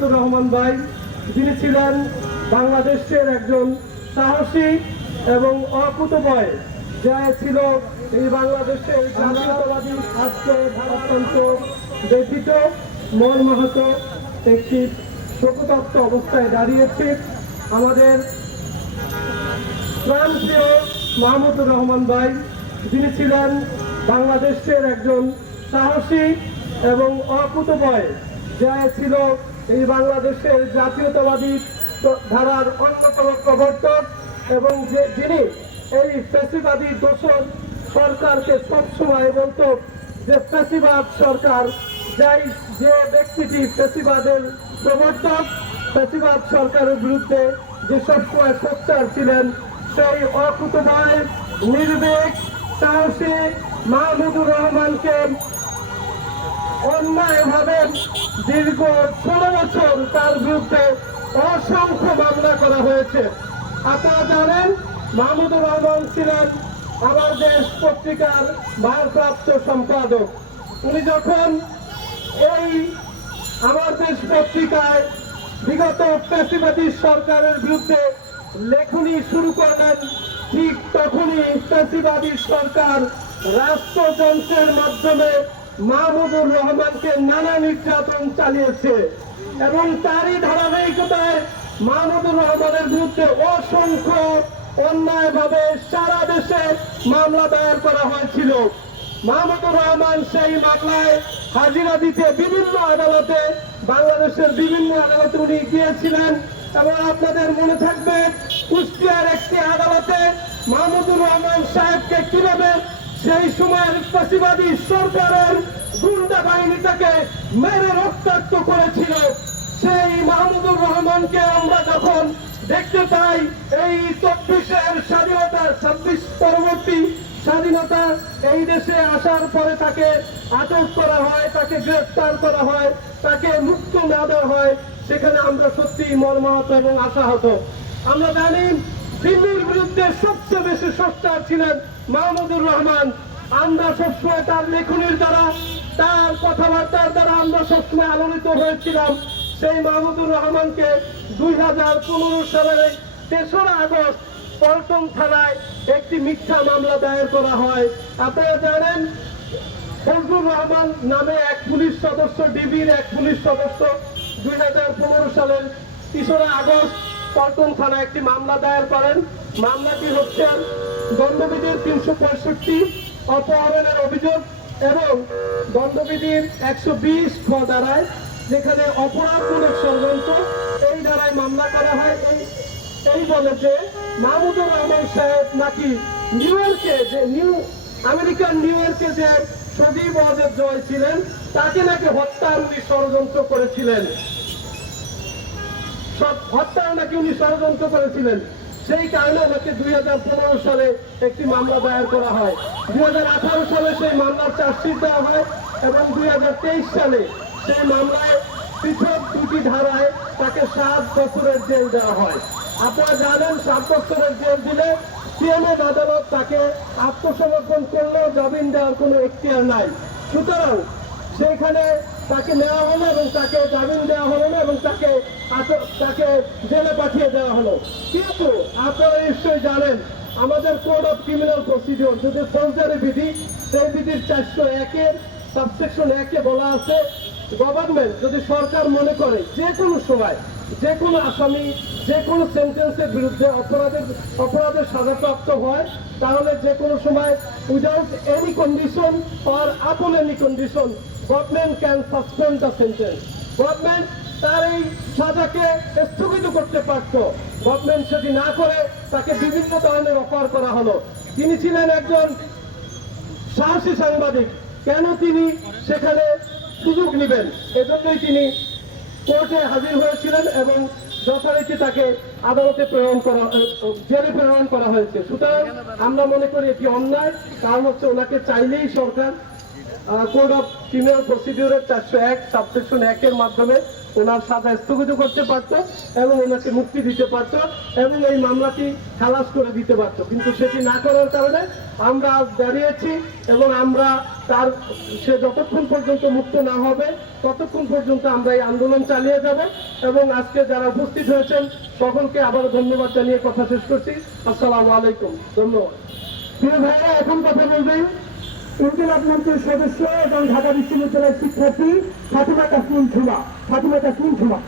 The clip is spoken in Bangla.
মাহমুদুর রহমান ভাই, যিনি ছিলেন বাংলাদেশের একজন সাহসী এবং অকুতোভয় যা ছিল এই বাংলাদেশের জাতীয়তাবাদী আজকে অত্যন্ত ব্যথিত মর্মাহত একটি শোকতপ্ত অবস্থায় দাঁড়িয়েছে। আমাদের প্রাণপ্রিয় মাহমুদুর রহমান ভাই, যিনি ছিলেন বাংলাদেশের একজন সাহসী এবং অকুতোভয় যা ছিল এই বাংলাদেশের জাতীয়তাবাদী ধারার অন্যতম প্রবর্তক এবং যিনি এই ফ্যাসিবাদী দোষর সরকারকে সবসময় বলতো যে ফ্যাসিবাদ সরকার, যাই যে ব্যক্তিটি ফ্যাসিবাদের প্রবর্তক, ফ্যাসিবাদ সরকারের বিরুদ্ধে যে সবসময় সোচ্চার ছিলেন, সেই অকুতোভয় নির্ভীক সাহসী মাহমুদুর রহমানকে অন্যায়ভাবে দীর্ঘ 16 বছর তার বিরুদ্ধে অসংখ্য মামলা করা হয়েছে। আপনারা জানেন, মাহমুদুর রহমান ছিলেন আমার দেশ পত্রিকার ভারপ্রাপ্ত সম্পাদক। উনি যখন এই আমার দেশ পত্রিকায় বিগত ফ্যাসিবাদী সরকারের বিরুদ্ধে লেখনী শুরু করলেন, ঠিক তখনই ফ্যাসিবাদী সরকার রাষ্ট্রযন্ত্রের মাধ্যমে মাহমুদুর রহমানকে নানা নির্যাতন চালিয়েছে এবং তারই ধারাবাহিকতায় মাহমুদুর রহমানের বিরুদ্ধে অসংখ্য অন্যায়ভাবে সারা দেশে মামলা দায়ের করা হয়েছিল। মাহমুদুর রহমান সেই মামলায় হাজিরা দিতে বিভিন্ন আদালতে, বাংলাদেশের বিভিন্ন আদালতে উনি গিয়েছিলেন এবং আপনাদের মনে থাকবে কুষ্টিয়ার একটি আদালতে মাহমুদুর রহমান সাহেবকে কিভাবে সেই সময়ের ফ্যাসিবাদী সরকারের গুন্ডা বাহিনী তাকে মেরে রক্তাক্ত করেছিল। সেই মাহমুদুর রহমানকে আমরা যখন দেখতে পাই এই 24-এর স্বাধীনতা, 26 পরবর্তী স্বাধীনতা এই দেশে আসার পরে তাকে আটক করা হয়, তাকে গ্রেফতার করা হয়, তাকে মুক্ত না দেওয়া হয়, সেখানে আমরা সত্যি মর্মাহত এবং আশাহত। আমরা জানি দিল্লির বিরুদ্ধে সবচেয়ে বেশি সোচ্চার ছিলেন মাহমুদুর রহমান। আমরা সবসময় তার লেখনীর দ্বারা, তার কথাবার্তার দ্বারা আমরা সবসময় আলোড়িত হয়েছিলাম। সেই মাহমুদুর রহমানকে 2015 সালের 3রা আগস্ট পল্টন থানায় একটি মিথ্যা মামলা দায়ের করা হয়। আপনারা জানেন, ফজলুর রহমান নামে এক পুলিশ সদস্য, ডিবির এক পুলিশ সদস্য 2015 সালের 3রা আগস্ট পল্টন থানায় একটি মামলা দায়ের করেন। মামলাটি হচ্ছে দণ্ডবিধির 365 অপহরণের অভিযোগ এবং দণ্ডবিধির 120 খ ধারায়, যেখানে অপরাধমূলক ষড়যন্ত্র, এই ধারায় মামলা করা হয়। এই বলে যে মাহমুদুর রহমান সাহেব নাকি আমেরিকান নিউ ইয়র্কে যে সজীব ওয়াজেদ জয় ছিলেন, তাকে নাকি হত্যার উনি ষড়যন্ত্র করেছিলেন, হত্যার নাকি উনি ষড়যন্ত্র করেছিলেন। সেই কারণে ওনাকে 2015 সালে একটি মামলা দায়ের করা হয়। 2018 সালে সেই মামলার চার্জশিট দেওয়া হয় এবং 2023 সালে সেই মামলায় পৃথক 2টি ধারায় তাকে 7 বছরের জেল দেওয়া হয়। আপনারা জানেন, 7 বছরের জেল দিলে সিএমএম আদালত তাকে আত্মসমর্পণ করলেও জামিন দেওয়ার কোনো এখতিয়ার নাই। সুতরাং সেখানে তাকে নেওয়া হলো এবং তাকে জামিন দেওয়া হলো না এবং তাকে জেলে পাঠিয়ে দেওয়া হলো। কিন্তু আপনারা নিশ্চয়ই জানেন, আমাদের কোড অফ ক্রিমিনাল প্রসিডিওর যদি ফৌজদারি বিধি, সেই বিধির 401-এর সাবসেকশন 1-এ বলা আছে, গভর্নমেন্ট যদি সরকার মনে করে যে কোনো সময় যে কোনো আসামি যে কোনো সেন্টেন্সের বিরুদ্ধে অপরাধের সাজাপ্রাপ্ত হয়, তাহলে যে কোনো সময় উইদাউট এনি কন্ডিশন অর আপন any condition government can suspend the sentence. Government তার এই সাজাকে স্থগিত করতে পারত। গভর্নমেন্ট সেটি না করে তাকে বিভিন্ন ধরনের অফার করা হলো। তিনি ছিলেন একজন সাহসী সাংবাদিক, কেন তিনি সেখানে সুযোগ নেবেন? এজন্যই তিনি কোর্টে হাজির হয়েছিলেন এবং যথারীতি তাকে আদালতে জেলে প্রেরণ করা হয়েছে। সুতরাং আমরা মনে করি এটি অন্যায়। কারণ হচ্ছে, ওনাকে চাইলেই সরকার কোড অফ ক্রিমিনাল প্রসিডিওরের 401 সাবসেকশন 1-এর মাধ্যমে ওনার সাজা স্থগিত করতে পারত এবং ওনাকে মুক্তি দিতে পারত এবং এই মামলাটি খালাস করে দিতে পারত, কিন্তু সেটি না করার কারণে আমরা আজ দাঁড়িয়েছি এবং আমরা তার সে যতক্ষণ পর্যন্ত মুক্ত না হবে ততক্ষণ পর্যন্ত আমরা এই আন্দোলন চালিয়ে যাব। এবং আজকে যারা উপস্থিত হয়েছেন সকলকে আবার ধন্যবাদ জানিয়ে কথা শেষ করছি। আসসালামু আলাইকুম, ধন্যবাদ। প্রিয় ভাইরা, এখন কথা বলবেন ইনকিলাব মঞ্চের সদস্য এবং ঢাকা বিশ্ববিদ্যালয়ের শিক্ষার্থী ফাতিমা তাসনিম ঝুমা।